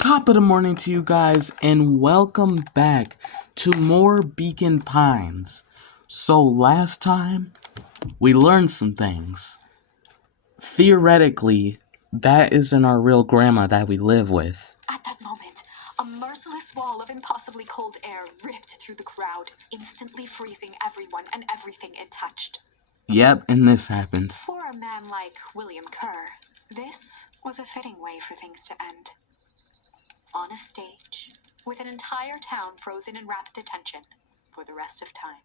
Top of the morning to you guys, and welcome back to more Beacon Pines. So last time, we learned some things. Theoretically, that isn't our real grandma that we live with. At that moment, a merciless wall of impossibly cold air ripped through the crowd, instantly freezing everyone and everything it touched. Yep, and this happened. For a man like William Kerr, this was a fitting way for things to end. On a stage, with an entire town frozen in rapid attention for the rest of time.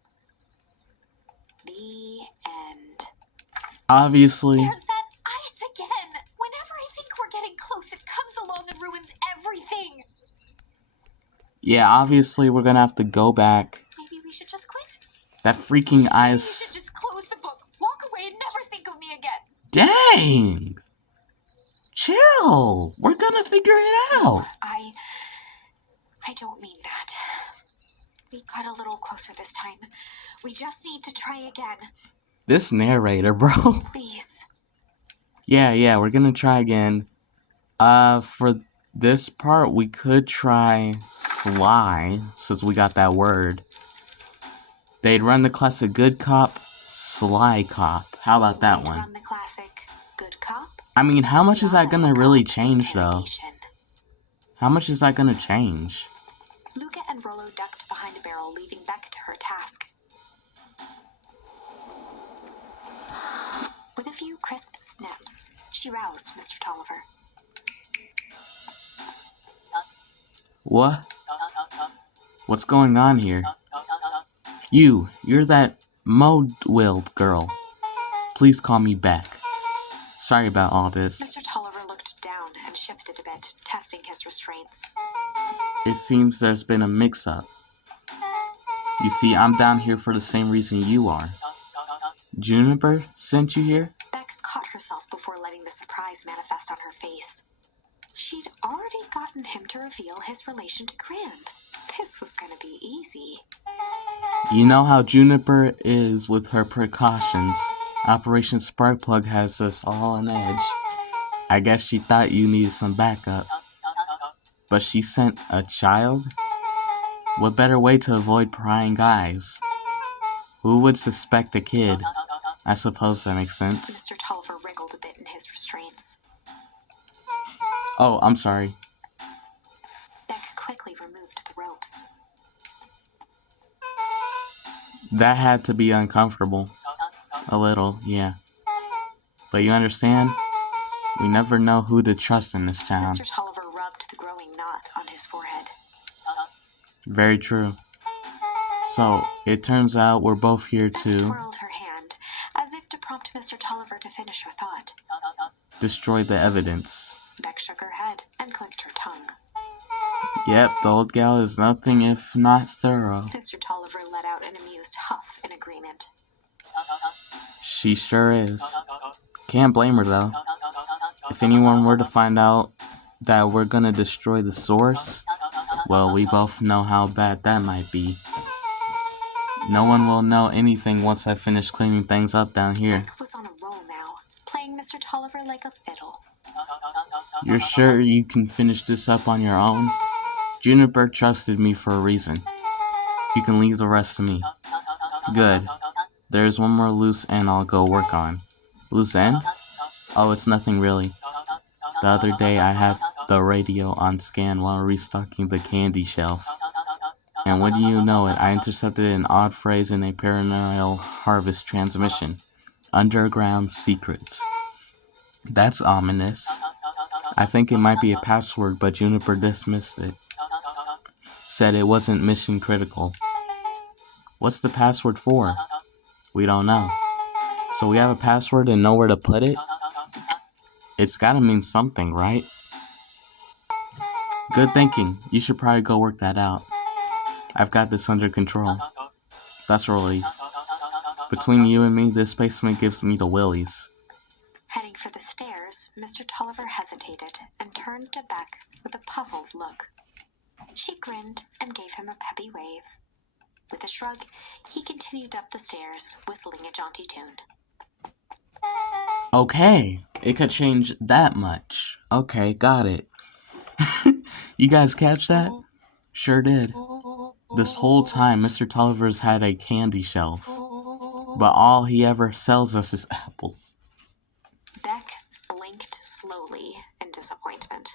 The end. Obviously, There's that ice again! Whenever I think we're getting close, it comes along and ruins everything! obviously we're gonna have to go back. Maybe we should just quit? That freaking Maybe we ice. should just close the book, walk away, and never think of me again. Dang! Chill! We're gonna figure it out! I don't mean that. We got a little closer this time. We just need to try again. This narrator, bro. Please. Yeah, we're gonna try again. For this part, we could try Sly, since we got that word. They'd run the classic good cop, Sly cop. How about that one? Run the classic good cop. I mean, how much is that gonna really Cop change, though? interrogation. How much is that gonna change? Luca and Rollo ducked behind a barrel, leaving Beck to her task. With a few crisp snaps, she roused Mr. Tolliver. What? What's going on here? You're that Modwill girl. Please call me Beck. Sorry about all this. Mr. Tolliver looked down and shifted a bit, testing his restraints. It seems there's been a mix-up. You see, I'm down here for the same reason you are. Juniper sent you here? Beck caught herself before letting the surprise manifest on her face. She'd already gotten him to reveal his relation to Grand. This was gonna be easy. You know how Juniper is with her precautions. Operation Sparkplug has us all on edge. I guess she thought you needed some backup. But she sent a child? What better way to avoid prying eyes? Who would suspect a kid? I suppose that makes sense. Mr. Tolliver wriggled a bit in his restraints. Oh, I'm sorry. Beck quickly removed the ropes. That had to be uncomfortable. A little, yeah. But you understand? We never know who to trust in this town. Mr. Tolliver rubbed the growing knot on his forehead. Very true. So, it turns out we're both here Beck to twirled her hand, as if to prompt Mr. Tolliver to finish her thought. destroy the evidence. Beck shook her head and clicked her tongue. Yep, the old gal is nothing if not thorough. Mr. Tolliver let out an amused huff in agreement. She sure is. Can't blame her though. If anyone were to find out that we're gonna destroy the source, well, we both know how bad that might be. No one will know anything once I finish cleaning things up down here. Beck was on a roll now, playing Mr. Tolliver like a fiddle. You're sure you can finish this up on your own? Juniper trusted me for a reason. You can leave the rest to me. Good. There's one more loose end I'll go work on. Loose end? Oh, it's nothing really. The other day I had the radio on scan while restocking the candy shelf. And wouldn't you know it, I intercepted an odd phrase in a Paranoid Harvest transmission. Underground secrets. That's ominous. I think it might be a password, but Juniper dismissed it. Said it wasn't mission critical. What's the password for? We don't know. So we have a password and nowhere to put it? It's gotta mean something, right? Good thinking. You should probably go work that out. I've got this under control. That's a relief. Between you and me, this basement gives me the willies. Heading for the stairs, Mr. Tolliver hesitated and turned to Beck with a puzzled look. She grinned and gave him a peppy wave. With a shrug, he continued up the stairs, whistling a jaunty tune. Okay, it could change that much. Okay, got it. You guys catch that? Sure did. This whole time, Mr. Tolliver's had a candy shelf, but all he ever sells us is apples. Beck blinked slowly in disappointment.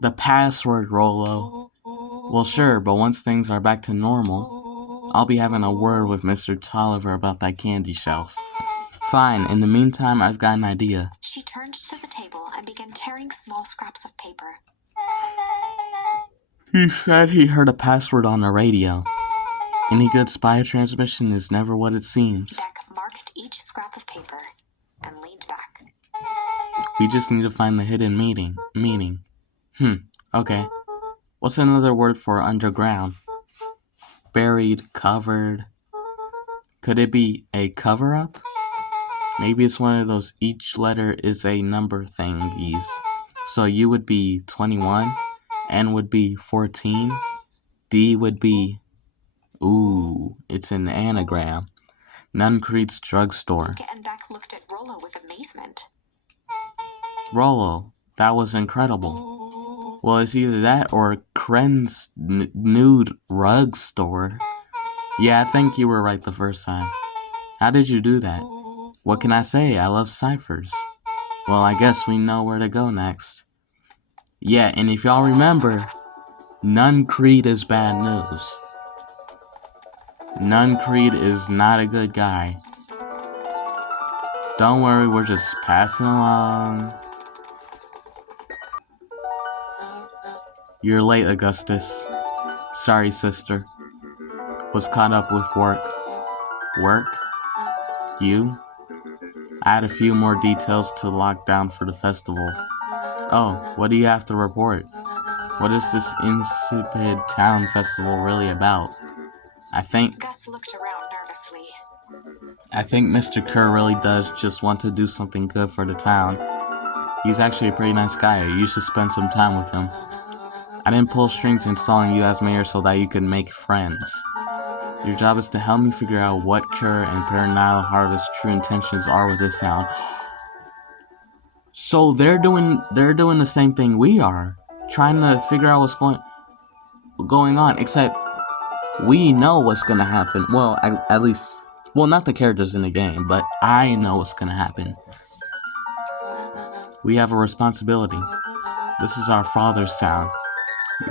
The password, Rolo. Well, sure, but once things are back to normal, I'll be having a word with Mr. Tolliver about that candy shelf. Fine, in the meantime, I've got an idea. She turned to the table and began tearing small scraps of paper. He said he heard a password on the radio. Any good spy transmission is never what it seems. Beck marked each scrap of paper and leaned back. We just need to find the hidden meaning. Okay. What's another word for underground? Buried, covered. Could it be a cover-up? Maybe it's one of those each letter is a number thingies. So U would be 21, N would be 14, D would be... Ooh, it's an anagram. Nuncreed's drugstore. Beck and Beck looked at Rolo with amazement. Rolo, that was incredible. Well, it's either that or Kren's nude rug store. Yeah, I think you were right the first time. How did you do that? What can I say? I love ciphers. Well, I guess we know where to go next. Yeah, and if y'all remember, Nuncreed is bad news. Nuncreed is not a good guy. Don't worry, we're just passing along. You're late, Augustus. Sorry, sister. Was caught up with work. Work? You? I had a few more details to lock down for the festival. Oh, what do you have to report? What is this insipid town festival really about? I think Gus looked around nervously. Mr. Kerr really does just want to do something good for the town. He's actually a pretty nice guy. You should spend some time with him. I didn't pull strings installing you as mayor so that you could make friends. Your job is to help me figure out what Kerr and Perennial Harvest's true intentions are with this town. So they're doing the same thing we are, trying to figure out what's going on. Except we know what's gonna happen. Well, at least, well, not the characters in the game, but I know what's gonna happen. We have a responsibility. This is our father's town.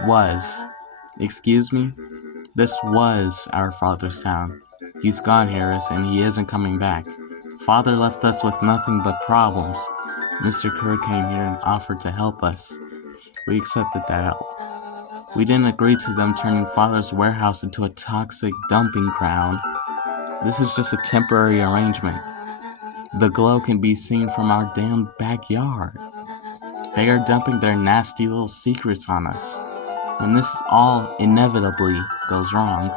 Was. Excuse me? This was our father's town. He's gone, Harris, and he isn't coming back. Father left us with nothing but problems. Mr. Kerr came here and offered to help us. We accepted that help. We didn't agree to them turning Father's warehouse into a toxic dumping ground. This is just a temporary arrangement. The glow can be seen from our damn backyard. They are dumping their nasty little secrets on us. When this all inevitably goes wrong,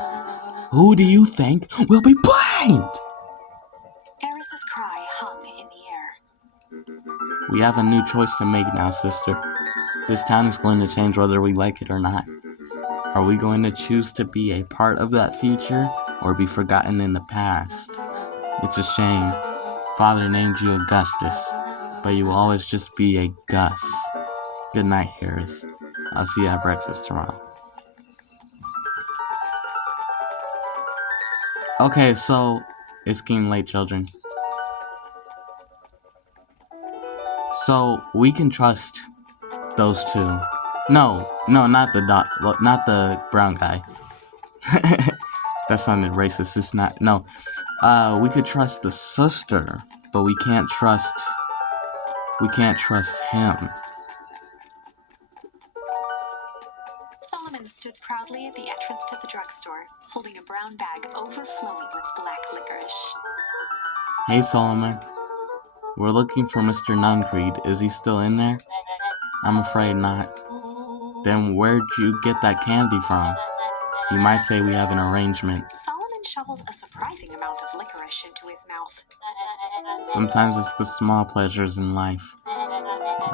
who do you think will be blamed? Eris's cry hung in the air. We have a new choice to make now, sister. This town is going to change whether we like it or not. Are we going to choose to be a part of that future or be forgotten in the past? It's a shame. Father named you Augustus, but you will always just be a Gus. Good night, Harris. I'll see you at breakfast tomorrow. Okay, so it's getting late, children. So we can trust those two. No, not the brown guy. That sounded racist. It's not. No, we could trust the sister, but we can't trust him. Solomon stood proudly at the entrance to the drugstore, holding a brown bag overflowing with black licorice. Hey, Solomon. We're looking for Mr. Nuncreed. Is he still in there? I'm afraid not. Then where'd you get that candy from? You might say we have an arrangement. Solomon shoveled a surprising amount of licorice into his mouth. Sometimes it's the small pleasures in life.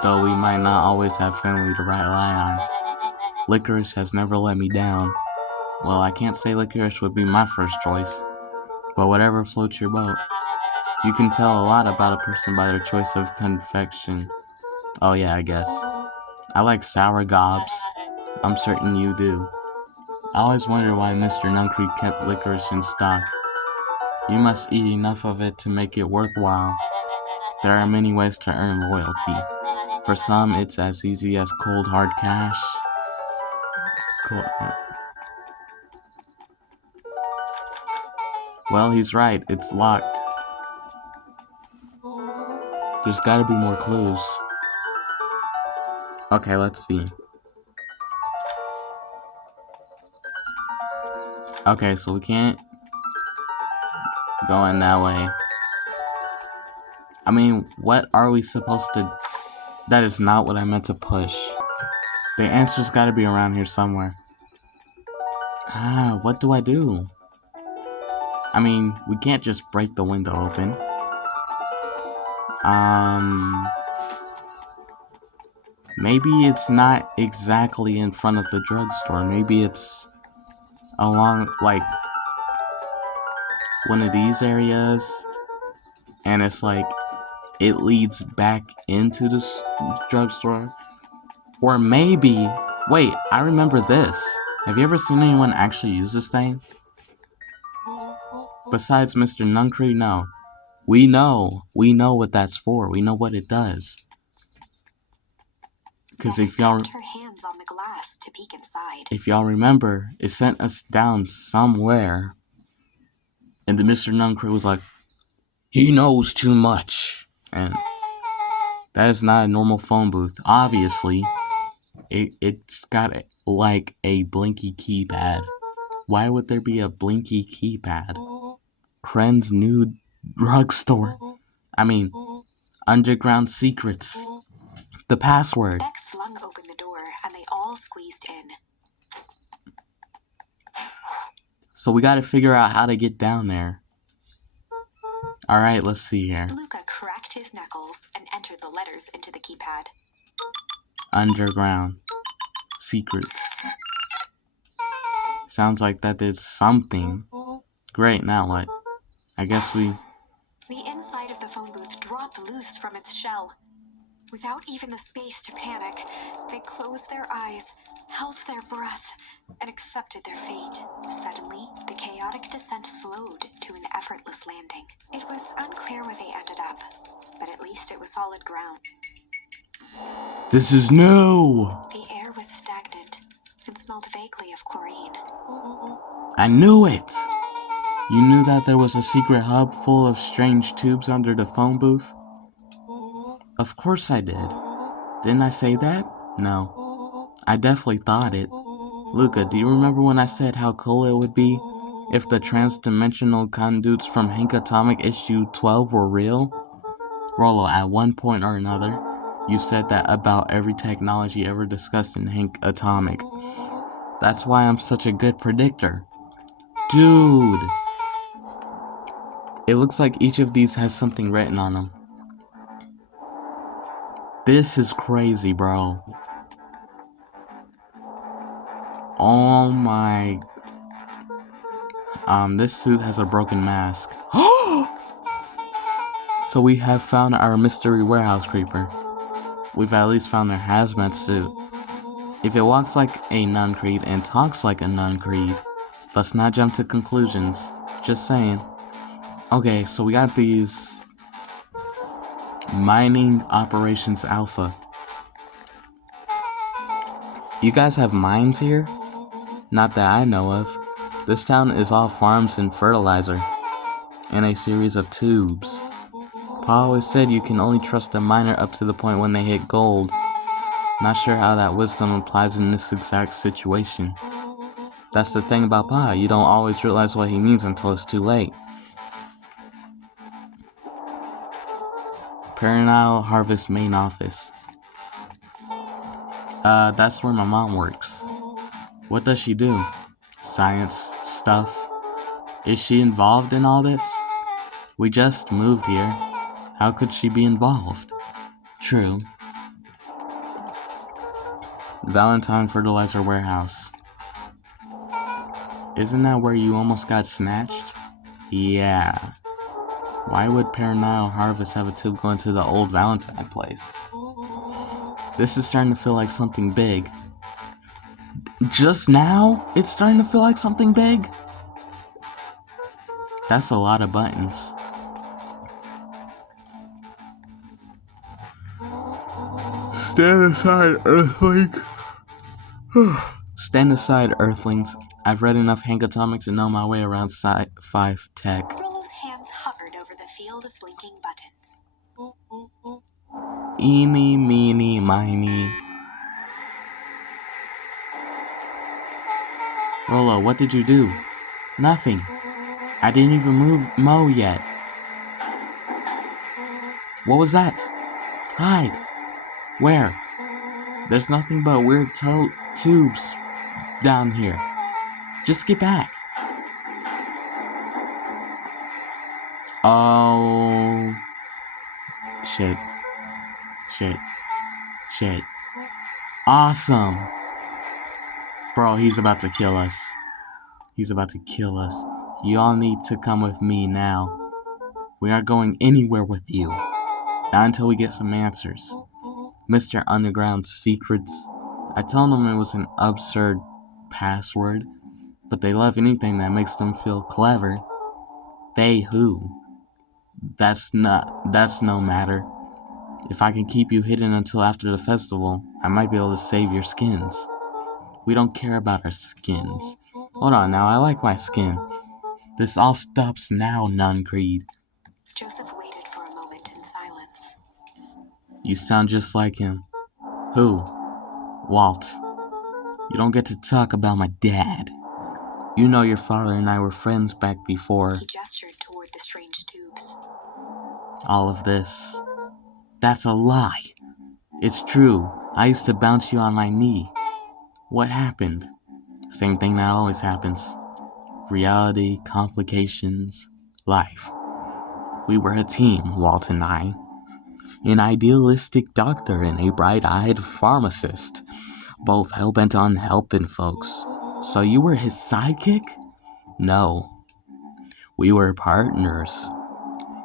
Though we might not always have family to rely on. Licorice has never let me down. Well, I can't say licorice would be my first choice, but whatever floats your boat. You can tell a lot about a person by their choice of confection. Oh yeah, I guess. I like sour gobs. I'm certain you do. I always wonder why Mr. Nuncreed kept licorice in stock. You must eat enough of it to make it worthwhile. There are many ways to earn loyalty. For some, it's as easy as cold hard cash. Well, he's right. It's locked. There's gotta be more clues. Okay, let's see. Okay, so we can't go in that way. I mean, what are we supposed to... That is not what I meant to push. The answer's gotta be around here somewhere. What do I do? I mean, we can't just break the window open. Maybe it's not exactly in front of the drugstore. Maybe it's along, like, one of these areas. And it's like, it leads back into the drugstore. Or maybe... Wait, I remember this. Have you ever seen anyone actually use this thing? Besides Mr. Nuncreed, no. We know what that's for. We know what it does. Because if y'all her hands on the glass to peek inside. If y'all remember, it sent us down somewhere. And the Mr. Nuncreed was like, he knows too much. And that is not a normal phone booth. Obviously, it's got like a blinky keypad. Why would there be a blinky keypad? Kren's new drugstore. I mean, underground secrets. The password. Beck flung open the door and they all squeezed in. So we gotta figure out how to get down there. Alright, let's see here. Luca cracked his knuckles and entered the letters into the keypad. Underground. Secrets. Sounds like that did something. Great, now what? I guess we... The inside of the phone booth dropped loose from its shell. Without even the space to panic, they closed their eyes, held their breath, and accepted their fate. Suddenly, the chaotic descent slowed to an effortless landing. It was unclear where they ended up, but at least it was solid ground. This is new! The air was stagnant and smelled vaguely of chlorine. I knew it! You knew that there was a secret hub full of strange tubes under the phone booth? Of course I did. Didn't I say that? No. I definitely thought it. Luca, do you remember when I said how cool it would be if the trans-dimensional conduits from Hank Atomic issue 12 were real? Rollo, at one point or another, you said that about every technology ever discussed in Hank Atomic. That's why I'm such a good predictor. Dude! It looks like each of these has something written on them. This is crazy, bro. Oh my... this suit has a broken mask. So we have found our mystery warehouse creeper. We've at least found their hazmat suit. If it walks like a Nuncreed and talks like a Nuncreed, let's not jump to conclusions. Just saying. Okay, so we got these... Mining Operations Alpha. You guys have mines here? Not that I know of. This town is all farms and fertilizer. And a series of tubes. Pa always said you can only trust a miner up to the point when they hit gold. Not sure how that wisdom applies in this exact situation. That's the thing about Pa, you don't always realize what he means until it's too late. Perennial Harvest main office. That's where my mom works. What does she do? Science stuff. Is she involved in all this? We just moved here. How could she be involved? True. Valentine Fertilizer Warehouse. Isn't that where you almost got snatched? Yeah. Why would Perennial Harvest have a tube going to the old Valentine place? This is starting to feel like something big. Just now, it's starting to feel like something big. That's a lot of buttons. Stand aside, Earthling. Stand aside, Earthlings. I've read enough Hank Atomic to know my way around sci-fi tech. Frollo's hands hovered over the field of blinking buttons. Eeny, meeny, miny. Rollo, what did you do? Nothing. I didn't even mow yet. What was that? Hide. Where? There's nothing but weird tubes down here. Just get back. Oh. Shit. Awesome. Bro, he's about to kill us. You all need to come with me now. We aren't going anywhere with you. Not until we get some answers. Mr. Underground's secrets. I told them it was an absurd password, but they love anything that makes them feel clever. They who? That's no matter. If I can keep you hidden until after the festival, I might be able to save your skins. We don't care about our skins. Hold on now, I like my skin. This all stops now, Nuncreed. Joseph waited for a moment in silence. You sound just like him. Who? Walt. You don't get to talk about my dad. You know your father and I were friends back before. He gestured toward the strange tubes. All of this. That's a lie. It's true. I used to bounce you on my knee. What happened? Same thing that always happens. Reality, complications, life. We were a team, Walt and I. An idealistic doctor and a bright-eyed pharmacist. Both hell-bent on helping folks. So you were his sidekick? No. We were partners.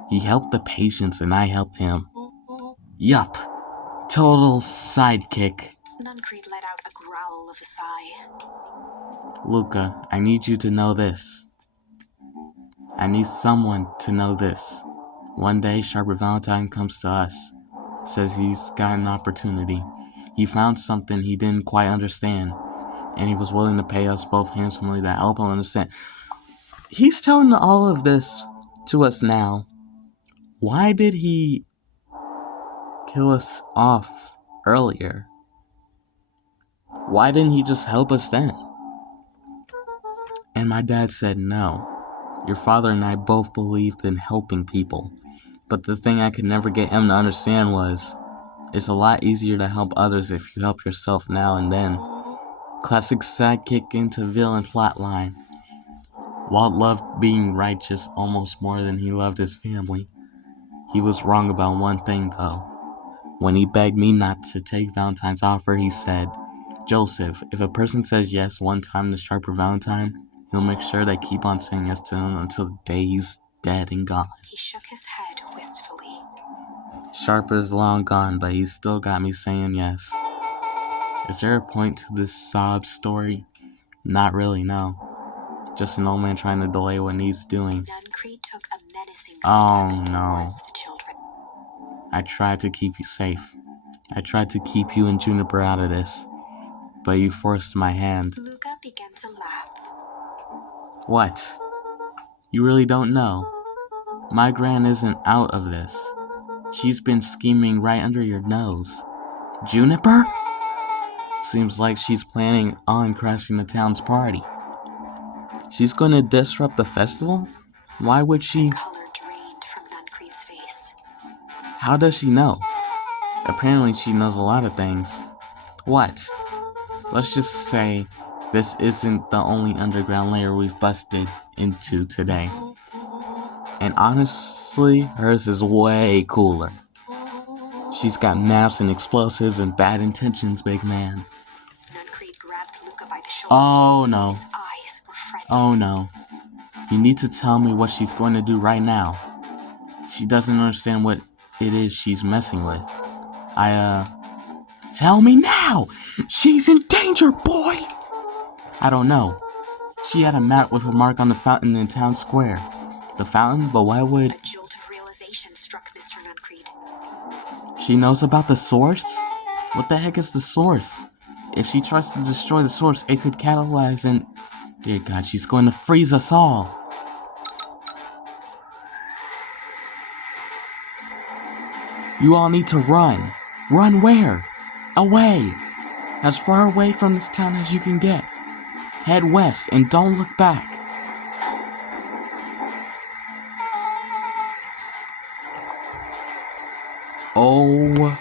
He helped the patients and I helped him. Yup. Total sidekick. Nuncreed let out a growl of a sigh. Luca, I need you to know this. I need someone to know this. One day, Sharper Valentine comes to us. Says he's got an opportunity. He found something he didn't quite understand. And he was willing to pay us both handsomely to help him understand. He's telling all of this to us now. Why did he kill us off earlier? Why didn't he just help us then? And my dad said no. Your father and I both believed in helping people. But the thing I could never get him to understand was, it's a lot easier to help others if you help yourself now and then. Classic sidekick into villain plotline. Walt loved being righteous almost more than he loved his family. He was wrong about one thing though. When he begged me not to take Valentine's offer, he said, Joseph, if a person says yes one time to Sharper Valentine, he'll make sure they keep on saying yes to him until the day he's dead and gone. He shook his head wistfully. Sharper's long gone, but he's still got me saying yes. Is there a point to this sob story? Not really, no. Just an old man trying to delay what he's doing. Nuncreed took a menacing Oh step no. towards the children. I tried to keep you safe. I tried to keep you and Juniper out of this. But you forced my hand. Luca began to laugh. What? You really don't know? My gran isn't out of this. She's been scheming right under your nose. Juniper? Seems like she's planning on crashing the town's party. She's gonna disrupt the festival? Why would she? The color drained from Nuncreed's face. How does she know? Apparently she knows a lot of things. What? Let's just say this isn't the only underground layer we've busted into today. And honestly, hers is way cooler. She's got maps and explosives and bad intentions, big man. Nuncreed grabbed Luca by the shoulders. Oh no. His eyes were frantic. Oh no. You need to tell me what she's going to do right now. She doesn't understand what it is she's messing with. Tell me now! She's in danger, boy! I don't know. She had a mat with a mark on the fountain in town square. The fountain? But why would... A jolt of realization struck Mr. Nuncreed. She knows about the source? What the heck is the source? If she tries to destroy the source, it could catalyze and... Dear God, she's going to freeze us all. You all need to run. Run where? Away. As far away from this town as you can get. Head west and don't look back. Oh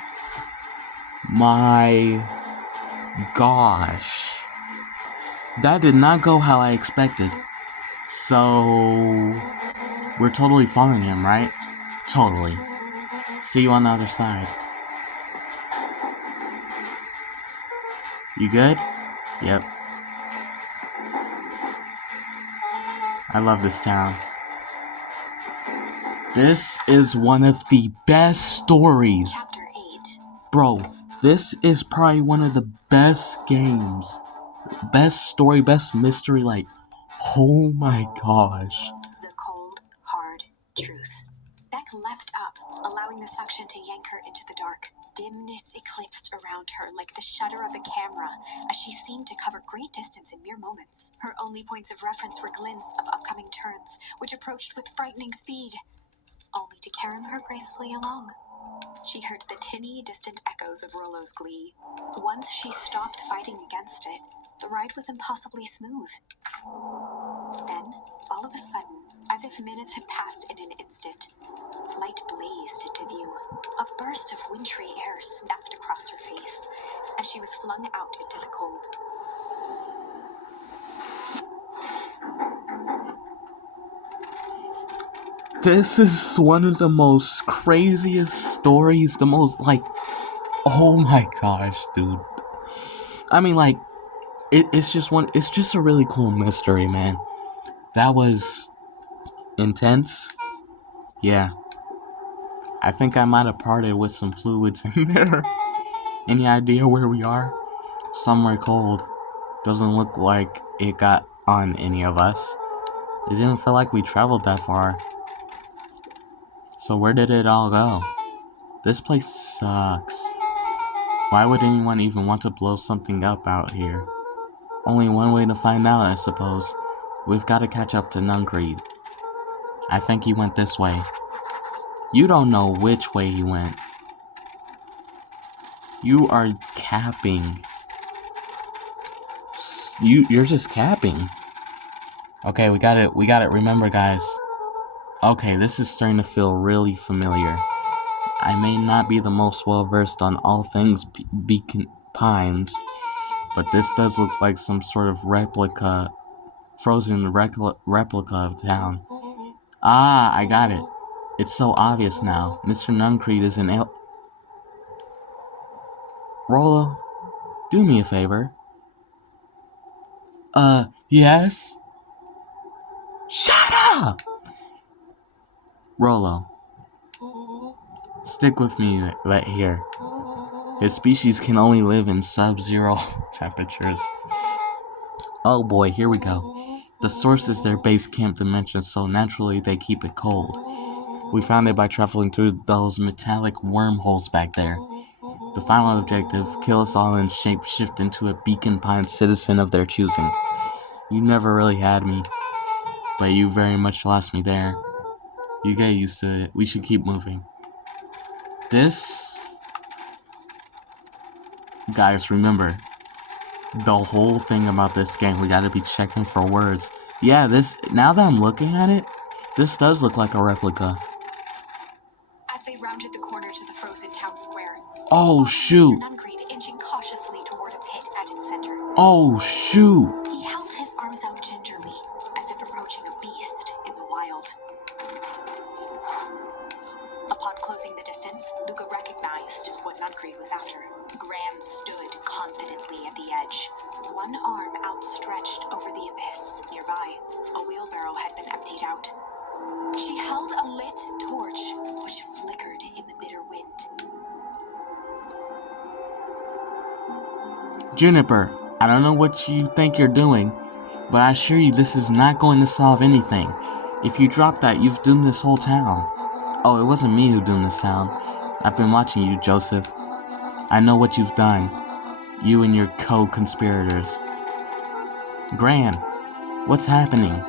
my gosh. That did not go how I expected. So, we're totally following him, right? Totally. See you on the other side. You good? Yep. I love this town. This is one of the best stories. Chapter 8. Bro, this is probably one of the best games. Best story, best mystery, like, oh my gosh. The cold, hard truth. Beck leapt up, allowing the suction to yank her into the dark. Dimness eclipsed around her like the shutter of a camera, as she seemed to cover great distance in mere moments. Her only points of reference were glints of upcoming turns, which approached with frightening speed, only to carry her gracefully along. She heard the tinny, distant echoes of Rollo's glee. Once she stopped fighting against it, the ride was impossibly smooth. Then, all of a sudden, as if minutes had passed in an instant, light blazed into view. A burst of wintry air snuffed across her face, as she was flung out into the cold. This is one of the most craziest stories, the most, like, oh my gosh, dude. I mean, like, it's just a really cool mystery, man. That was intense. Yeah. I think I might have parted with some fluids in there. Any idea where we are? Somewhere cold. Doesn't look like it got on any of us. It didn't feel like we traveled that far. So where did it all go? This place sucks. Why would anyone even want to blow something up out here? Only one way to find out, I suppose. We've got to catch up to Nuncreed. I think he went this way. You don't know which way he went. You are capping. You're just capping. Okay, we got it. Remember, guys. Okay, this is starting to feel really familiar. I may not be the most well-versed on all things Beacon Pines, but this does look like some sort of frozen replica of town. Ah, I got it. It's so obvious now. Mr. Nuncreed is an Rollo, do me a favor. Yes? Shut up! Rollo, stick with me right here. His species can only live in sub-zero temperatures. Oh boy, here we go. The source is their base camp dimension, so naturally they keep it cold. We found it by traveling through those metallic wormholes back there. The final objective, kill us all and shape-shift into a Beacon Pine citizen of their choosing. You never really had me, but you very much lost me there. You get used to it. We should keep moving. Guys, remember, the whole thing about this game, we gotta be checking for words. Yeah, now that I'm looking at it, this does look like a replica. As they rounded the corner to the frozen town square, oh shoot! Mr. Nuncreed inching cautiously toward a pit at its center. Oh shoot! He held his arms out gingerly, as if approaching a beast in the wild. Upon closing the distance, Luca recognized what Nuncreed was after. Graham stood confidently at the edge, one arm outstretched over the abyss. Nearby, a wheelbarrow had been emptied out. She held a lit torch, which flickered in the bitter wind. Juniper, I don't know what you think you're doing, but I assure you this is not going to solve anything. If you drop that, you've doomed this whole town. Oh, it wasn't me who doomed this town. I've been watching you, Joseph. I know what you've done. You and your co-conspirators. Gran, what's happening?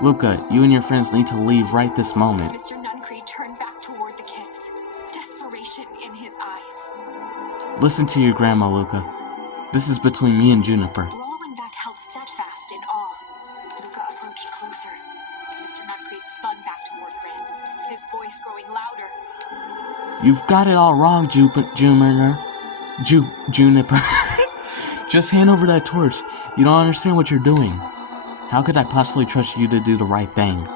Luca, you and your friends need to leave right this moment. Mr. Nuncreed turned back toward the kids, desperation in his eyes. Listen to your grandma, Luca. This is between me and Juniper. Rollo and Beck held steadfast in awe. Luca approached closer. Mr. Nuncreed spun back toward Gran, his voice growing louder. You've got it all wrong, Juniper. Just hand over that torch. You don't understand what you're doing. How could I possibly trust you to do the right thing?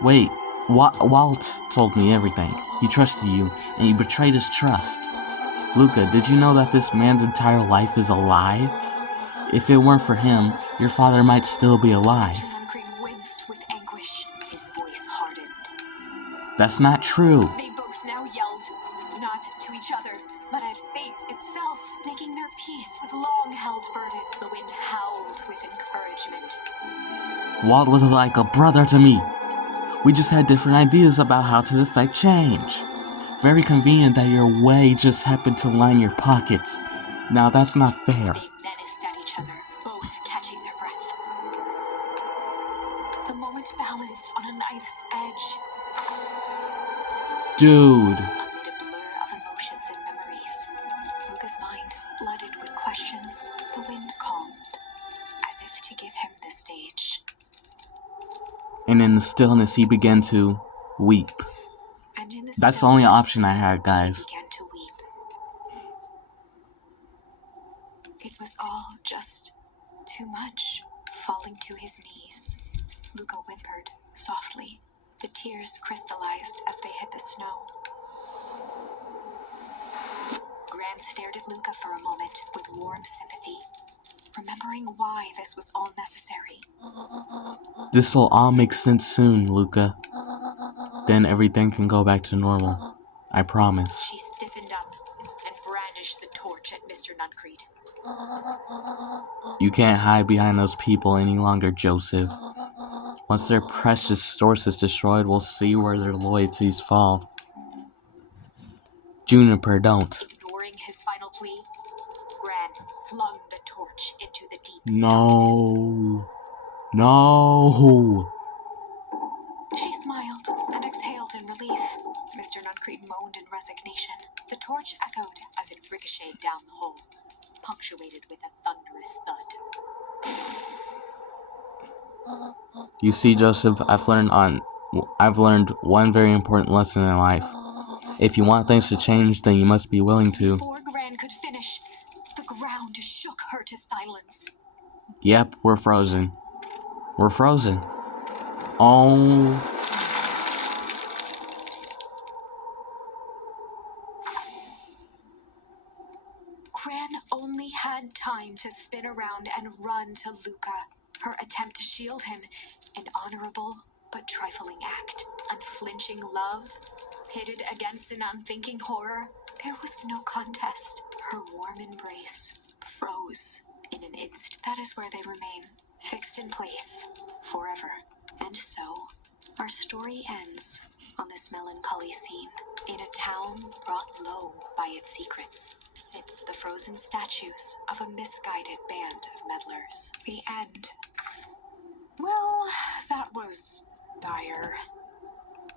Wait, Walt told me everything. He trusted you, and you betrayed his trust. Luca, did you know that this man's entire life is a lie? If it weren't for him, your father might still be alive. Mr. Nuncreed winced with anguish. His voice hardened. That's not true. They both now yelled, not to each other, but at fate itself, making their peace with long-held burdens. The wind howled with encouragement. Walt was like a brother to me. We just had different ideas about how to effect change. Very convenient that your way just happened to line your pockets. Now that's not fair. They menaced at each other, both catching their breath. The moment balanced on a knife's edge. Dude. Amid a blur of emotions and memories, Luca's mind flooded with questions. The wind calmed, as if to give him the stage. And in the stillness, he began to weep. And in the That's the only stillness, option I had, guys. he began to weep. It was all just too much. Falling to his knees, Luca whimpered softly. The tears crystallized as they hit the snow. Gran stared at Luca for a moment with warm sympathy, remembering why this was all necessary. This'll all make sense soon, Luca. Then everything can go back to normal. I promise. She stiffened up and brandished the torch at Mr. Nuncreed. You can't hide behind those people any longer, Joseph. Once their precious source is destroyed, we'll see where their loyalties fall. Juniper, don't. Ignoring his final plea, Gran flung the torch into the deep No. No. She smiled and exhaled in relief. Mr. Nuncreed moaned in resignation. The torch echoed as it ricocheted down the hole, punctuated with a thunderous thud. You see, Joseph, I've learned one very important lesson in life. If you want things to change, then you must be willing to. Before Gran could finish, the ground shook her to silence. Yep, we're frozen. We're frozen. Oh. Gran only had time to spin around and run to Luca. Her attempt to shield him, an honorable but trifling act. Unflinching love, pitted against an unthinking horror. There was no contest. Her warm embrace froze in an instant. That is where they remain, fixed in place, forever. And so, our story ends on this melancholy scene. In a town brought low by its secrets, sits the frozen statues of a misguided band of meddlers. The end. Well, that was dire.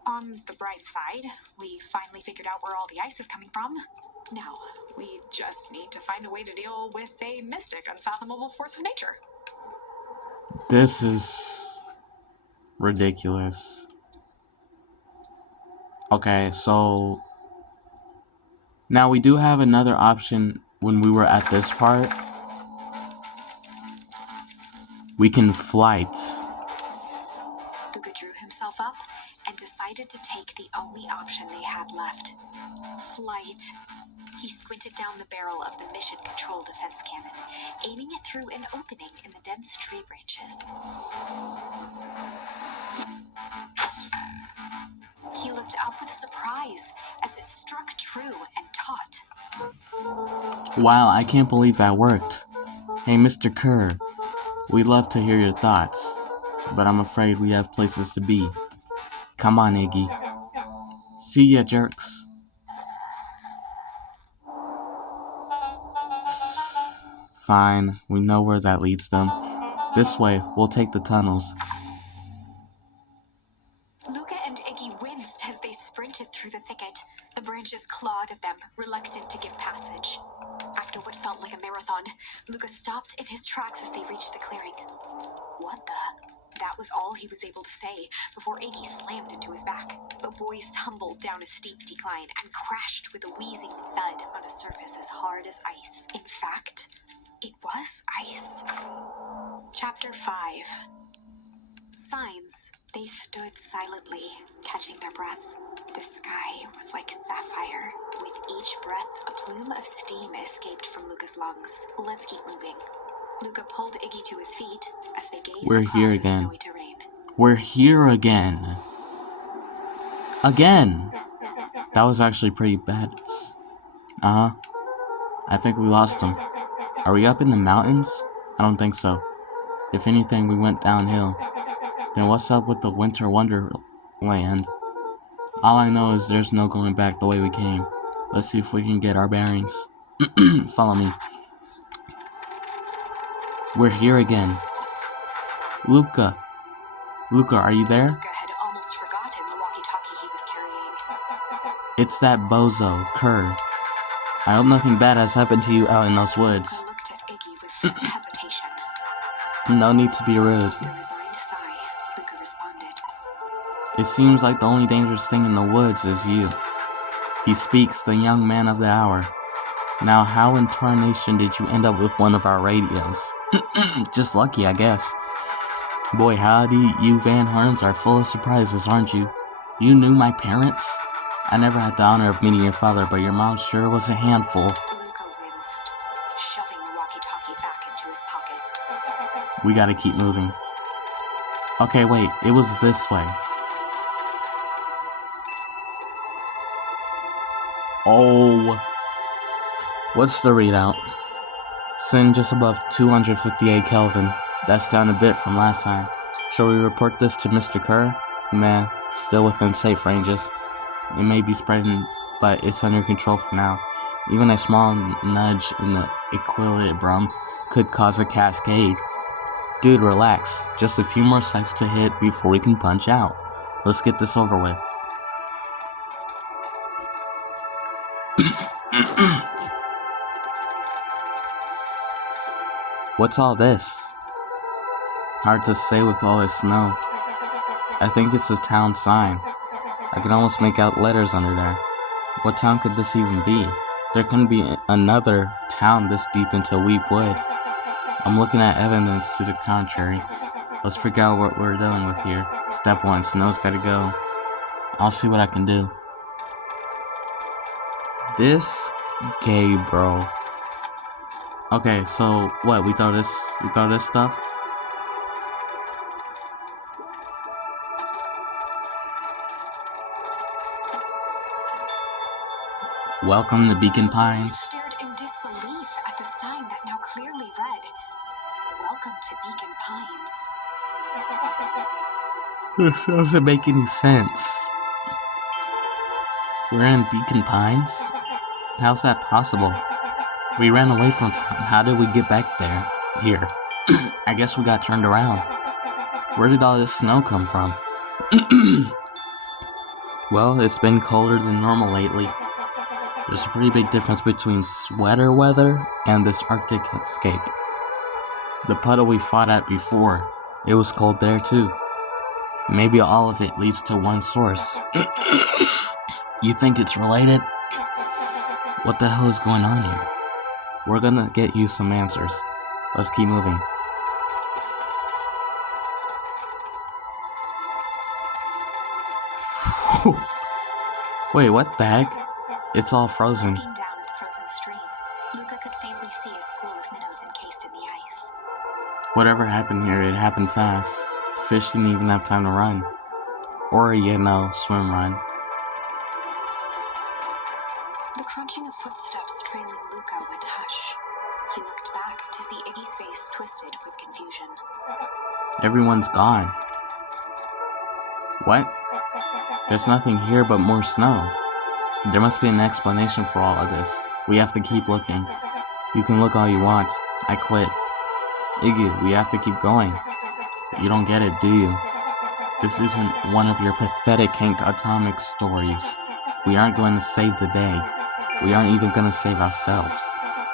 On the bright side, we finally figured out where all the ice is coming from. Now, we just need to find a way to deal with a mystic, unfathomable force of nature. This is ridiculous. Okay, so now we do have another option when we were at this part. We can flight. Luca drew himself up and decided to take the only option they had left. Flight. He squinted down the barrel of the mission control defense cannon, aiming it through an opening in the dense tree branches. He looked up with surprise as it struck true and taut. Wow, I can't believe that worked. Hey, Mr. Kerr, we'd love to hear your thoughts, but I'm afraid we have places to be. Come on, Iggy. See ya, jerks. Fine, we know where that leads them. This way, we'll take the tunnels. Luca and Iggy winced as they sprinted through the thicket. The branches clawed at them, reluctant to give passage. After what felt like a marathon, Luca stopped in his tracks as they reached the clearing. What the? That was all he was able to say before Iggy slammed into his back. The boys tumbled down a steep decline and crashed with a wheezing thud on a surface as hard as ice. In fact, it was ice. Chapter 5. Signs. They stood silently, catching their breath. The sky was like sapphire. With each breath, a plume of steam escaped from Luca's lungs. Let's keep moving. Luca pulled Iggy to his feet as they gazed We're across here the again. snowy terrain. We're here again. Again! That was actually pretty bad. Uh-huh. I think we lost them. Are we up in the mountains? I don't think so. If anything, we went downhill. Then what's up with the Winter Wonderland? All I know is there's no going back the way we came. Let's see if we can get our bearings. Follow me. We're here again. Luca. Luca, are you there? Luca had almost forgotten the walkie-talkie he was carrying. It's that bozo, Kerr. I hope nothing bad has happened to you out in those woods. Luca looked at Iggy with hesitation. No need to be rude. With a resigned sigh, Luca responded. It seems like the only dangerous thing in the woods is you. He speaks, the young man of the hour. Now, how in tarnation did you end up with one of our radios? Just lucky, I guess. Boy, howdy, you Van Harns are full of surprises, aren't you? You knew my parents? I never had the honor of meeting your father, but your mom sure was a handful. Luca winced, shoving the walkie-talkie back into his pocket. We gotta keep moving. Okay, wait, it was this way. Oh. What's the readout? Sin just above 258 Kelvin. That's down a bit from last time. Shall we report this to Mr. Kerr? Meh, still within safe ranges. It may be spreading, but it's under control for now. Even a small nudge in the equilibrium could cause a cascade. Dude, relax. Just a few more sites to hit before we can punch out. Let's get this over with. What's all this? Hard to say with all this snow. I think it's a town sign. I can almost make out letters under there. What town could this even be? There couldn't be another town this deep into Weep Wood. I'm looking at evidence to the contrary. Let's figure out what we're dealing with here. Step 1, snow's gotta go. I'll see what I can do. This gay bro. Okay, so what? We throw this stuff? Welcome to Beacon Pines. He stared in disbelief at the sign that now clearly read, "Welcome to Beacon Pines." This doesn't make any sense. We're in Beacon Pines? How's that possible? We ran away from town. How did we get back there? Here. I guess we got turned around. Where did all this snow come from? Well, it's been colder than normal lately. There's a pretty big difference between sweater weather and this Arctic escape. The puddle we fought at before, it was cold there too. Maybe all of it leads to one source. You think it's related? What the hell is going on here? We're gonna get you some answers. Let's keep moving. Wait, what the heck? It's all frozen. Looking down at the frozen stream, Luca could faintly see a school of minnows encased in the ice. Whatever happened here, it happened fast. The fish didn't even have time to run. Or, swim run. The crunching of footsteps trailing Luca went hush. He looked back to see Iggy's Everyone's gone. What? There's nothing here but more snow. There must be an explanation for all of this. We have to keep looking. You can look all you want. I quit. Iggy, we have to keep going. You don't get it, do you? This isn't one of your pathetic Hank Atomic stories. We aren't going to save the day. We aren't even going to save ourselves.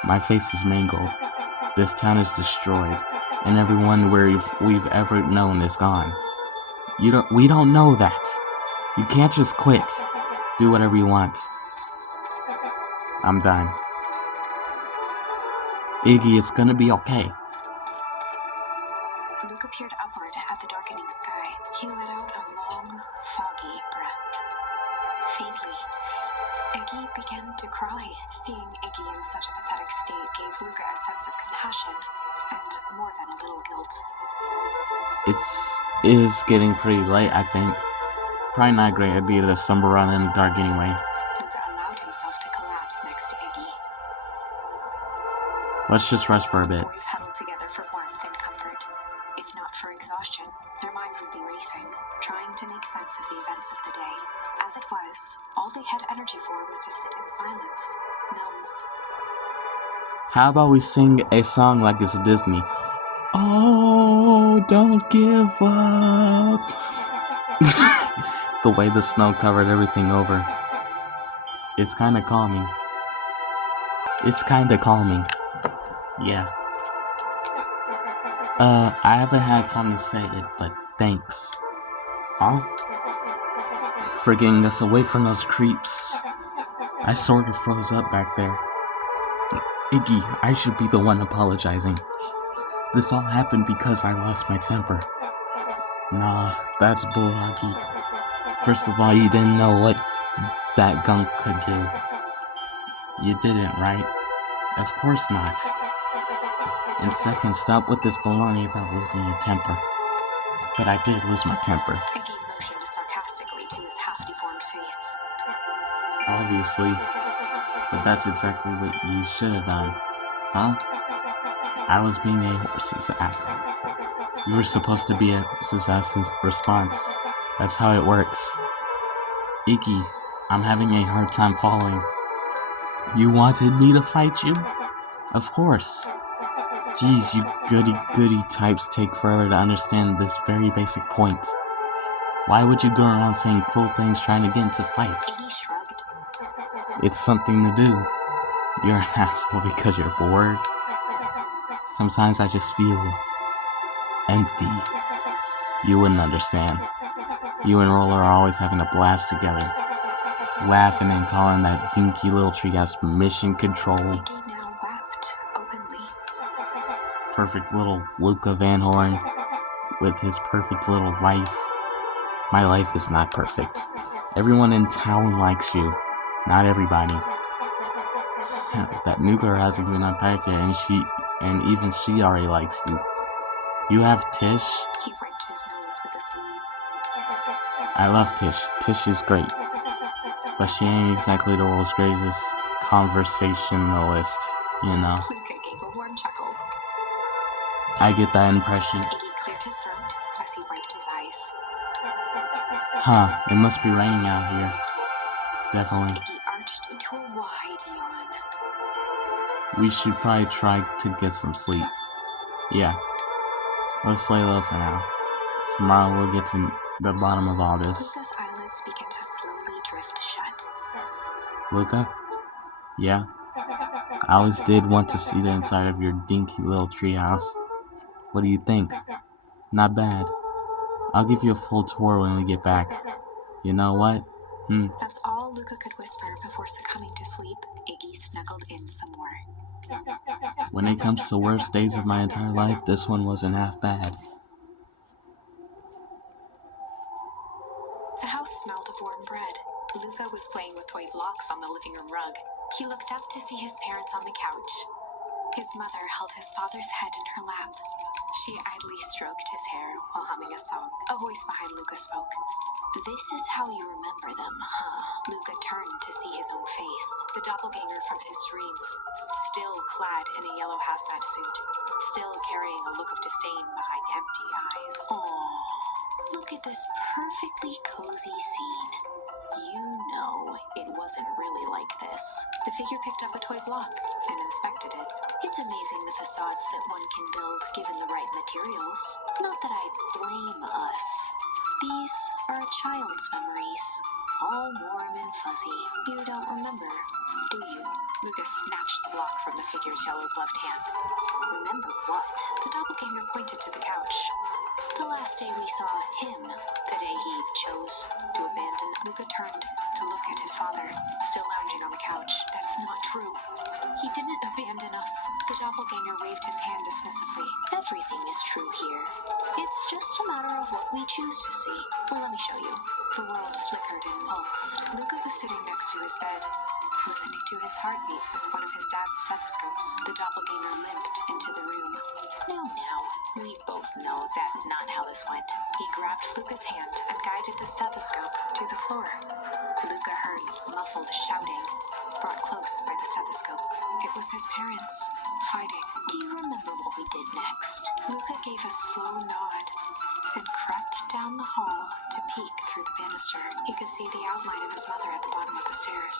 My face is mangled. This town is destroyed. And everyone we've ever known is gone. We don't know that. You can't just quit. Do whatever you want. I'm done. Iggy, it's gonna be okay. Luca peered upward at the darkening sky. He let out a long, foggy breath. Faintly, Iggy began to cry. Seeing Iggy in such a pathetic state gave Luca a sense of compassion and more than a little guilt. It is getting pretty late, I think. Probably not a great idea to stumble around in the dark anyway. Luca allowed himself to collapse next to Iggy. Let's just rest for a bit. The boys huddled together for warmth and comfort. If not for exhaustion, their minds would be racing, trying to make sense of the events of the day. As it was, all they had energy for was to sit in silence, numb. How about we sing a song like it's Disney? Oh, don't give up. The way the snow covered everything over. It's kind of calming. Yeah. I haven't had time to say it, but thanks. Huh? For getting us away from those creeps. I sort of froze up back there. Iggy, I should be the one apologizing. This all happened because I lost my temper. Nah, that's bull hockey. First of all, you didn't know what that gunk could do. You didn't, right? Of course not. And second, stop with this baloney about losing your temper. But I did lose my temper. Iggy motioned sarcastically to his half-deformed face. Obviously. But that's exactly what you should have done. Huh? I was being a horse's ass. You were supposed to be a horse's ass's response. That's how it works. Iggy, I'm having a hard time following. You wanted me to fight you? Of course. Geez, you goody-goody types take forever to understand this very basic point. Why would you go around saying cruel things trying to get into fights? Iggy shrugged. It's something to do. You're an asshole because you're bored. Sometimes I just feel empty. You wouldn't understand. You and Roller are always having a blast together. Laughing and calling that dinky little treehouse mission control. Iggy now wept openly. Perfect little Luca Van Horn with his perfect little life. My life is not perfect. Everyone in town likes you. Not everybody. That nuclear hasn't been unpacked yet, and even she already likes you. You have Tish. He wiped his nose with a sleeve. I love Tish. Tish is great. But she ain't exactly the world's greatest conversationalist, you know. Luca gave a warm chuckle. I get that impression. Iggy cleared his throat as he wiped his eyes. Huh, it must be raining out here. Definitely. Iggy arched into a wide yawn. We should probably try to get some sleep. Yeah. Let's lay low for now. Tomorrow we'll get to the bottom of all this. Luca's eyelids began to slowly drift shut. Luca? Yeah? I always did want to see the inside of your dinky little treehouse. What do you think? Not bad. I'll give you a full tour when we get back. You know what? That's all Luca could whisper before succumbing to sleep. Iggy snuggled in some more. When it comes to worst days of my entire life, this one wasn't half bad. The house smelled of warm bread. Luca was playing with toy blocks on the living room rug. He looked up to see his parents on the couch. His mother held his father's head in her lap. She idly stroked his hair while while humming a song. A voice behind Luca spoke. This is how you remember them, huh? Luca turned to see his own face, the doppelganger from his dreams, still clad in a yellow hazmat suit, still carrying a look of disdain behind empty eyes. Aww, look at this perfectly cozy scene. You know it wasn't really like this. The figure picked up a toy block and inspected it. It's amazing the facades that one can build given the right materials. Not that I blame us. These are a child's memories, all warm and fuzzy. You don't remember, do you? Lucas snatched the block from the figure's yellow-gloved hand. Remember what? The doppelganger pointed to the couch. The last day we saw him, the day he chose to abandon. Luca turned to look at his father, still lounging on the couch. That's not true. He didn't abandon us. The doppelganger waved his hand dismissively. Everything is true here. It's just a matter of what we choose to see. Well, let me show you. The world flickered and pulsed. Luca was sitting next to his bed, listening to his heartbeat with one of his dad's stethoscopes. The doppelganger limped into the room. Now, we both know that's not how this went. He grabbed Luca's hand and guided the stethoscope to the floor. Luca heard muffled shouting, brought close by the stethoscope. It was his parents, fighting. Do you remember what we did next? Luca gave a slow nod and crept down the hall to peek through the banister. He could see the outline of his mother at the bottom of the stairs.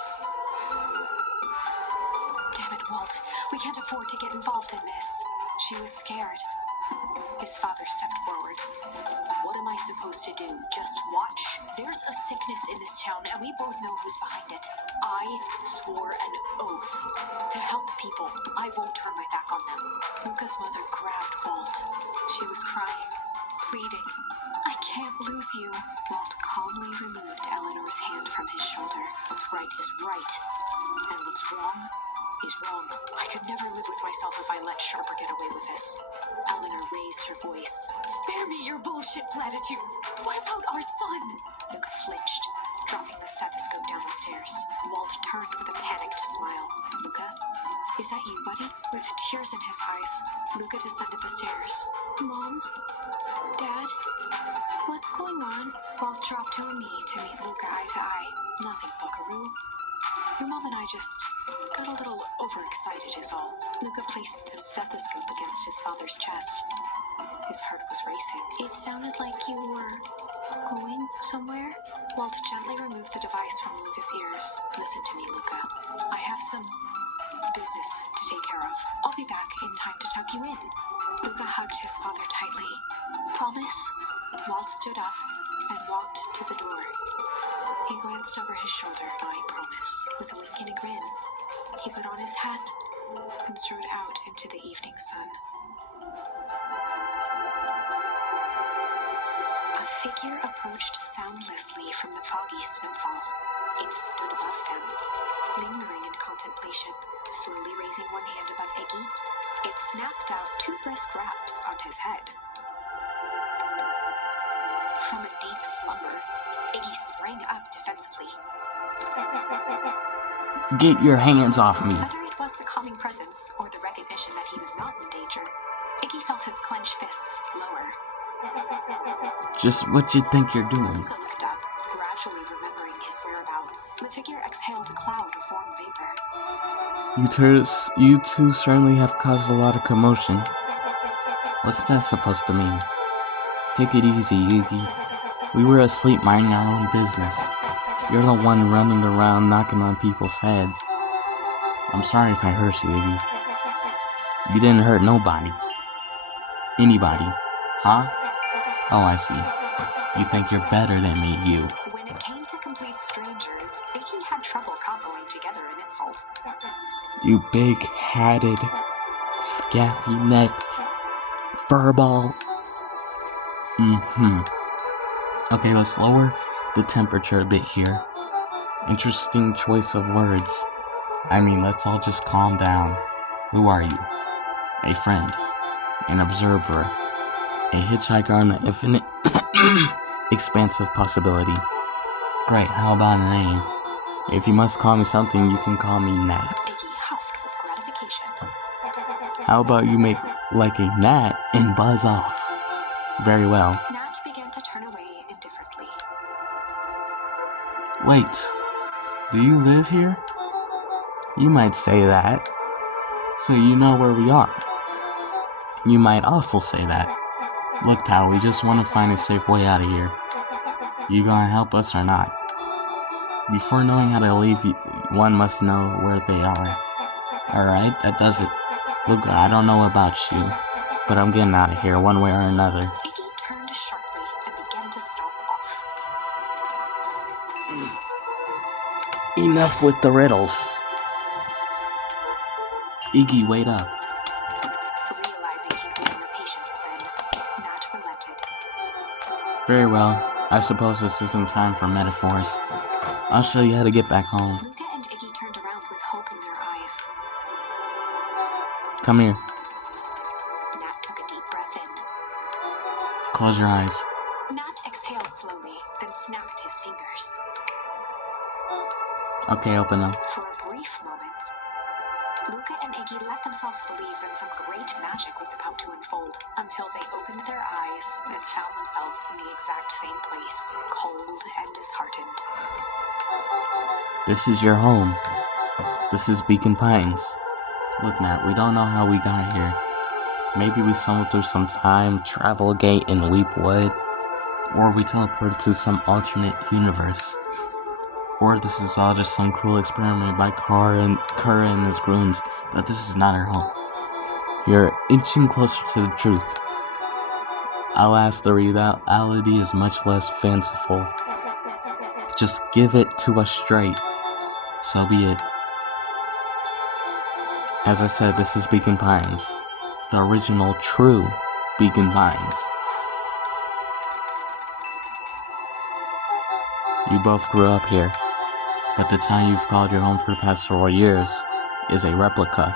Damn it, Walt. We can't afford to get involved in this. She was scared. His father stepped forward. What am I supposed to do? Just watch? There's a sickness in this town, and we both know who's behind it. I swore an oath to help people. I won't turn my back on them. Luca's mother grabbed Walt. She was crying, pleading. I can't lose you. Walt calmly removed Eleanor's hand from his shoulder. What's right is right, and what's wrong is wrong. I could never live with myself if I let Sharper get away with this. Eleanor raised her voice. Spare me your bullshit platitudes. What about our son? Luca flinched, dropping the stethoscope down the stairs. Walt turned with a panicked smile. Luca, is that you, buddy? With tears in his eyes, Luca descended the stairs. Mom? Dad? What's going on? Walt dropped to a knee to meet Luca eye to eye. Nothing, buckaroo. Your mom and I just got a little overexcited is all. Luca placed the stethoscope against his father's chest. His heart was racing. It sounded like you were going somewhere? Walt gently removed the device from Luca's ears. Listen to me, Luca. I have some business to take care of. I'll be back in time to tuck you in. Luca hugged his father tightly. Promise? Walt stood up and walked to the door. He glanced over his shoulder. I promise. With a wink and a grin, he put on his hat and strode out into the evening sun. A figure approached soundlessly from the foggy snowfall. It stood above them, lingering in contemplation. Slowly raising one hand above Iggy, it snapped out 2 brisk raps on his head. From a deep slumber, Iggy sprang up defensively. Get your hands off me. Whether it was the calming presence or the recognition that he was not in danger, Iggy felt his clenched fists lower. Just what you think you're doing. Luca looked up, gradually remembering his whereabouts. The figure exhaled a cloud of warm vapor. You two certainly have caused a lot of commotion. What's that supposed to mean? Take it easy, Iggy. We were asleep minding our own business. You're the one running around knocking on people's heads. I'm sorry if I hurt you, Iggy. You didn't hurt nobody. Anybody. Huh? Oh, I see. You think you're better than me, you. When it came to complete strangers, Iggy had trouble comboing together an insult. You big-hatted, scaffy-necked furball. Okay, let's lower the temperature a bit here. Interesting choice of words. I mean, let's all just calm down. Who are you? A friend. An observer. A hitchhiker on the infinite, expansive possibility. Great, how about a name? If you must call me something, you can call me Nat. Iggy huffed with gratification. How about you make like a gnat and buzz off? Very well. Nat began to turn away indifferently. Wait, do you live here? You might say that, so you know where we are. You might also say that. Look, pal, we just want to find a safe way out of here. You gonna help us or not? Before knowing how to leave, one must know where they are. Alright, that does it. Look, I don't know about you, but I'm getting out of here one way or another. Iggy turned sharply and began to stomp off. Enough with the riddles. Iggy, wait up. Realizing he grew no patience then, Nat relented. Very well. I suppose this isn't time for metaphors. I'll show you how to get back home. Luca and Iggy turned around with hope in their eyes. Come here. Nat took a deep breath in. Close your eyes. Nat exhaled slowly, then snapped his fingers. Okay, open them. For a brief moment, Luca and Iggy let themselves believe that some great magic was about to unfold, until they opened their eyes and found themselves in the exact same place, cold and disheartened. This is your home. This is Beacon Pines. Look, Nat, we don't know how we got here. Maybe we stumbled through some time travel gate in Weepwood, or we teleported to some alternate universe. Or this is all just some cruel experiment by Kerr and his grooms, but this is not our home. You're inching closer to the truth. Alas, the reality is much less fanciful. Just give it to us straight. So be it. As I said, this is Beacon Pines. The original, true Beacon Pines. You both grew up here, but the town you've called your home for the past several years is a replica.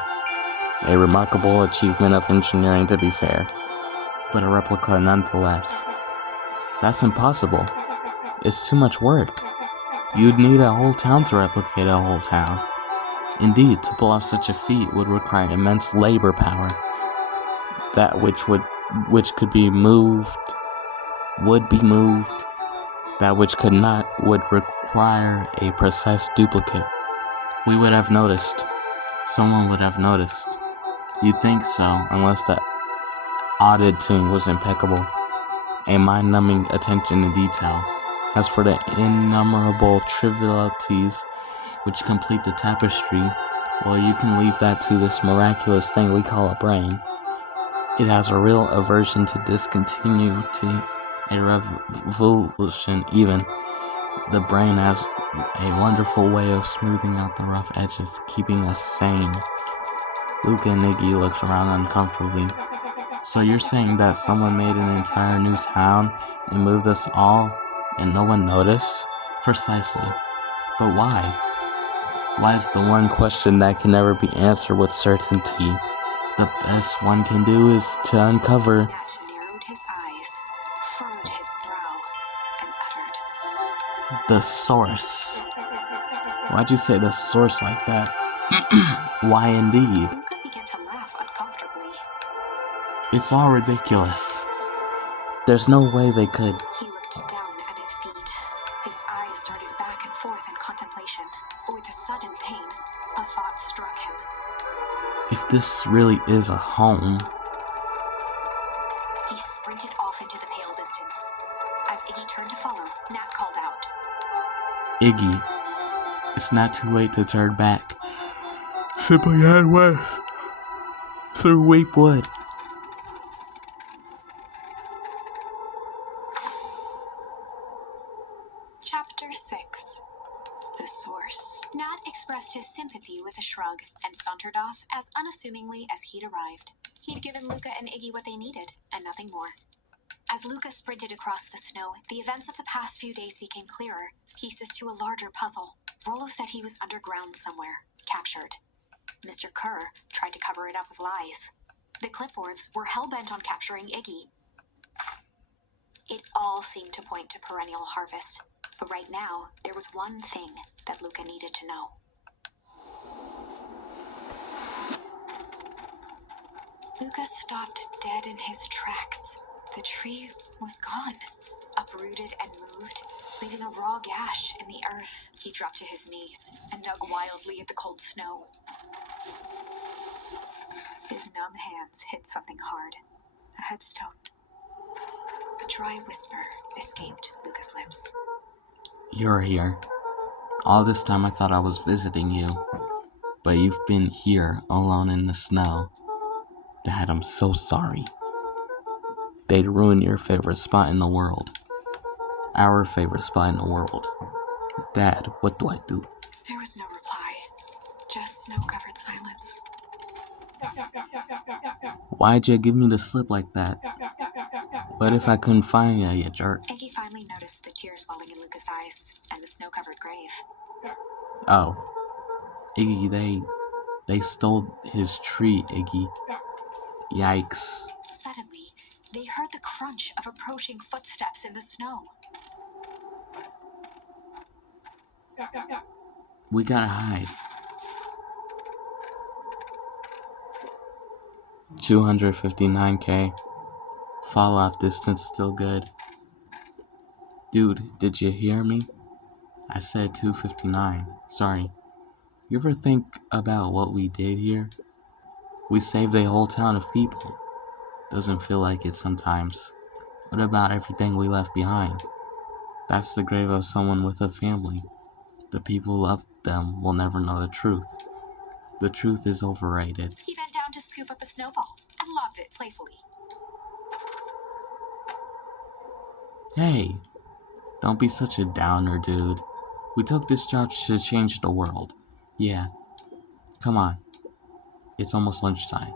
A remarkable achievement of engineering, to be fair, but a replica nonetheless. That's impossible. It's too much work. You'd need a whole town to replicate a whole town. Indeed, to pull off such a feat would require immense labor power. That which could be moved, would be moved. That which could not would require a precise duplicate. We would have noticed. Someone would have noticed. You'd think so, unless the auditing was impeccable. A mind-numbing attention to detail. As for the innumerable trivialities which complete the tapestry, well, you can leave that to this miraculous thing we call a brain. It has a real aversion to discontinuity, a revolution even. The brain has a wonderful way of smoothing out the rough edges, keeping us sane. Luca and Iggy looked around uncomfortably. So you're saying that someone made an entire new town and moved us all, and no one noticed? Precisely. But why? Why is the one question that can never be answered with certainty? The best one can do is to uncover. Nat narrowed his eyes, furrowed his brow, and uttered, The source. Why'd you say the source like that? Why indeed? Luca began to laugh uncomfortably. It's all ridiculous. There's no way they could. He looked down at his feet. His eyes started back and forth in contemplation. With a sudden pain, a thought struck him. If this really is a home, He sprinted off into the pale distance. As Iggy turned to follow, Nat called out, Iggy, it's not too late to turn back. Simply head west through Weepwood. Chapter 6. The Source. Nat expressed his sympathy with a shrug and sauntered off as unassumingly as he'd arrived. He'd given Luca and Iggy what they needed, and nothing more. As Luca sprinted across the snow, the events of the past few days became clearer, pieces to a larger puzzle. Rollo said he was underground somewhere, captured. Mr. Kerr tried to cover it up with lies. The clipboards were hell-bent on capturing Iggy. It all seemed to point to perennial harvest. But right now, there was one thing that Luca needed to know. Luca stopped dead in his tracks. The tree was gone, uprooted and moved, leaving a raw gash in the earth. He dropped to his knees and dug wildly at the cold snow. His numb hands hit something hard. A headstone. A dry whisper escaped Luca's lips. You're here. All this time I thought I was visiting you, but you've been here alone in the snow. Dad, I'm so sorry. They'd ruin your favorite spot in the world. Our favorite spot in the world. Dad, what do I do? There was no reply, just snow-covered silence. Why'd you give me the slip like that? What if I couldn't find you, you jerk? Iggy finally noticed the tears welling in Luca's eyes and the snow-covered grave. Oh. Iggy, they stole his tree, Iggy. Yikes. Suddenly, they heard the crunch of approaching footsteps in the snow. We gotta hide. 259k. Fall off distance still good. Dude, did you hear me? I said 259. Sorry. You ever think about what we did here? We saved a whole town of people. Doesn't feel like it sometimes. What about everything we left behind? That's the grave of someone with a family. The people who loved them will never know the truth. The truth is overrated. He bent down to scoop up a snowball and lobbed it playfully. Hey, don't be such a downer, dude. We took this job to change the world. Yeah. Come on. It's almost lunchtime.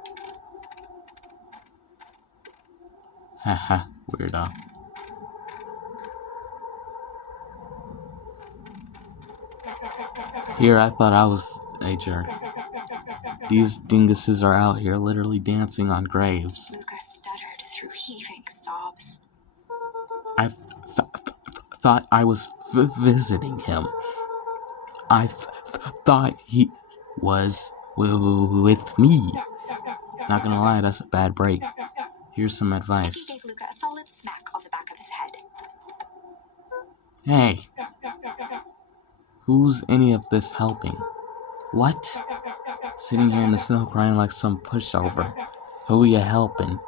Haha, weirdo. Here, I thought I was a jerk. These dinguses are out here literally dancing on graves. Luca stuttered through heaving sobs. I thought I was visiting him. I thought he was with me. Not gonna lie, that's a bad break. Here's some Iggy advice. gave Luca a solid smack on the back of his head. Hey, who's any of this helping? What? Sitting here in the snow crying like some pushover. Who you helping?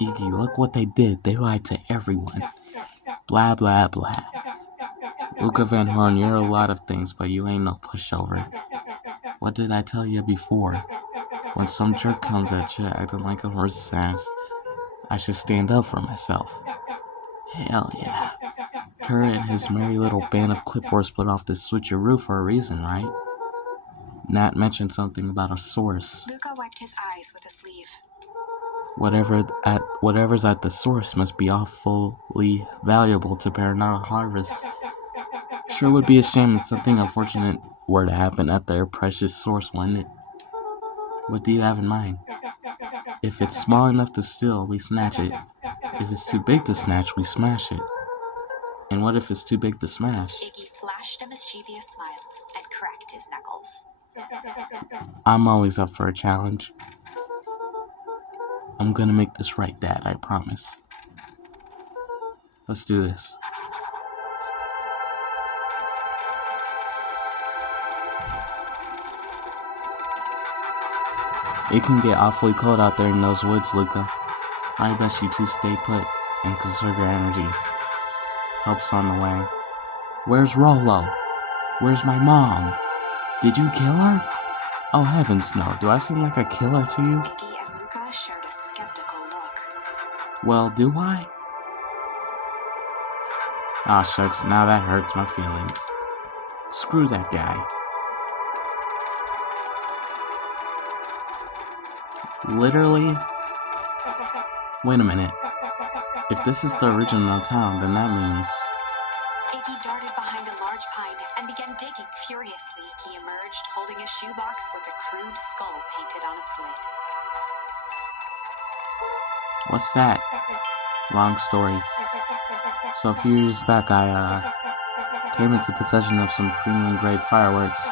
Iggy, look what they did. They lied to everyone. Blah, blah, blah. Luca Van Horn, you're a lot of things, but you ain't no pushover. What did I tell you before? When some jerk comes at you acting like a horse's ass, I should stand up for myself. Hell yeah. Kurt and his merry little band of clipboards put off this switcheroo for a reason, right? Nat mentioned something about a source. Luca wiped his eyes with a sleeve. Whatever's at the source must be awfully valuable to Paranormal Harvest. Sure would be a shame if something unfortunate were to happen at their precious source, wouldn't it? What do you have in mind? If it's small enough to steal, we snatch it. If it's too big to snatch, we smash it. And what if it's too big to smash? Iggy flashed a mischievous smile and cracked his knuckles. I'm always up for a challenge. I'm gonna make this right, Dad, I promise. Let's do this. It can get awfully cold out there in those woods, Luca. I bet you two stay put and conserve your energy. Help's on the way. Where's Rollo? Where's my mom? Did you kill her? Oh heavens no, do I seem like a killer to you? Iggy and Luca shared a skeptical look. Well, do I? Aw shucks, now that hurts my feelings. Screw that guy. Literally? Wait a minute. If this is the original town, then that means... Iggy darted behind a large pine and began digging furiously. He emerged holding a shoebox with a crude skull painted on its lid. What's that? Long story. So a few years back, I came into possession of some premium grade fireworks.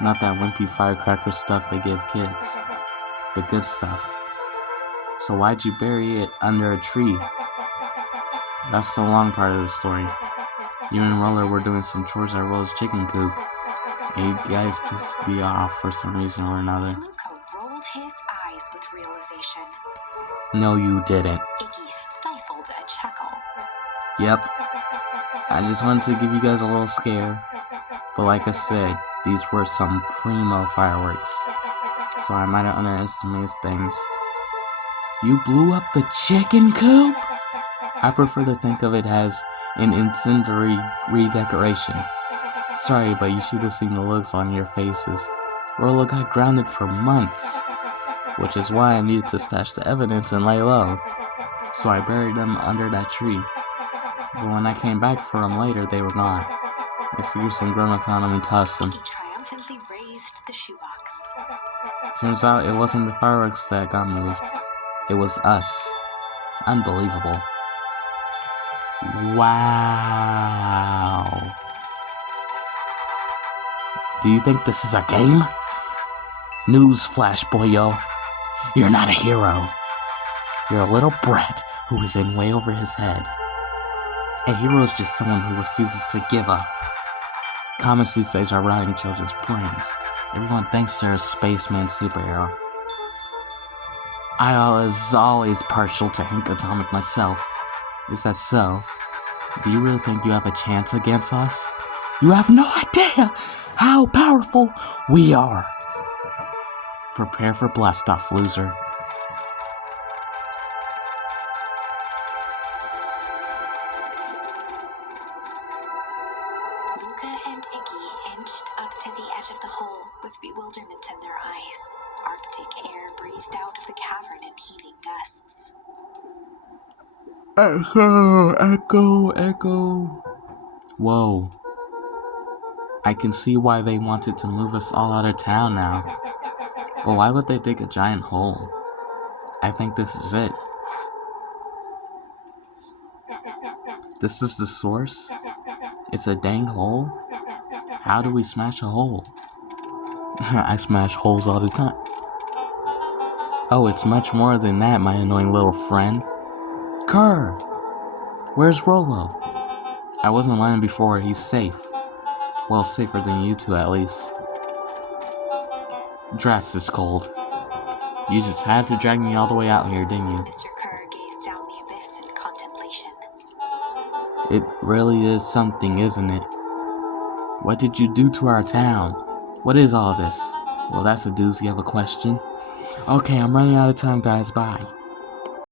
Not that wimpy firecracker stuff they give kids. The good stuff. So why'd you bury it under a tree? That's the long part of the story. You and Roller were doing some chores at Roller's chicken coop, and you guys pissed me off for some reason or another. Luca rolled his eyes with realization. No, you didn't. Iggy stifled a chuckle. Yep. I just wanted to give you guys a little scare. But like I said, these were some primo fireworks. So I might have underestimated things. You blew up the chicken coop? I prefer to think of it as an incendiary redecoration. Sorry, but you should have seen the looks on your faces. Rolo got grounded for months, which is why I needed to stash the evidence and lay low. So I buried them under that tree. But when I came back for them later, they were gone. I figured some grown-up found them and tossed them. Iggy triumphantly raised the shoebox. Turns out it wasn't the fireworks that got moved. It was us. Unbelievable. Wow. Do you think this is a game? Newsflash, boyo. You're not a hero. You're a little brat who is in way over his head. A hero is just someone who refuses to give up. Comics these days are rotting children's brains. Everyone thinks they're a spaceman superhero. I was always partial to Hank Atomic myself. Is that so? Do you really think you have a chance against us? You have no idea how powerful we are. Prepare for blast-off, loser. Luca and Iggy inched up to the edge of the hole with bewilderment in their eyes. Arctic air breathed out of the cavern in heaving gusts. Echo. Whoa. I can see why they wanted to move us all out of town now. But why would they dig a giant hole? I think this is it. This is the source? It's a dang hole? How do we smash a hole? I smash holes all the time. Oh, it's much more than that, my annoying little friend. Kerr! Where's Rolo? I wasn't lying before, he's safe. Well, safer than you two at least. Drats is cold. You just had to drag me all the way out here, didn't you? Mr. Kerr gazed down the abyss in contemplation. It really is something, isn't it? What did you do to our town? What is all this? Well, that's a doozy of a question. Okay, I'm running out of time, guys. Bye.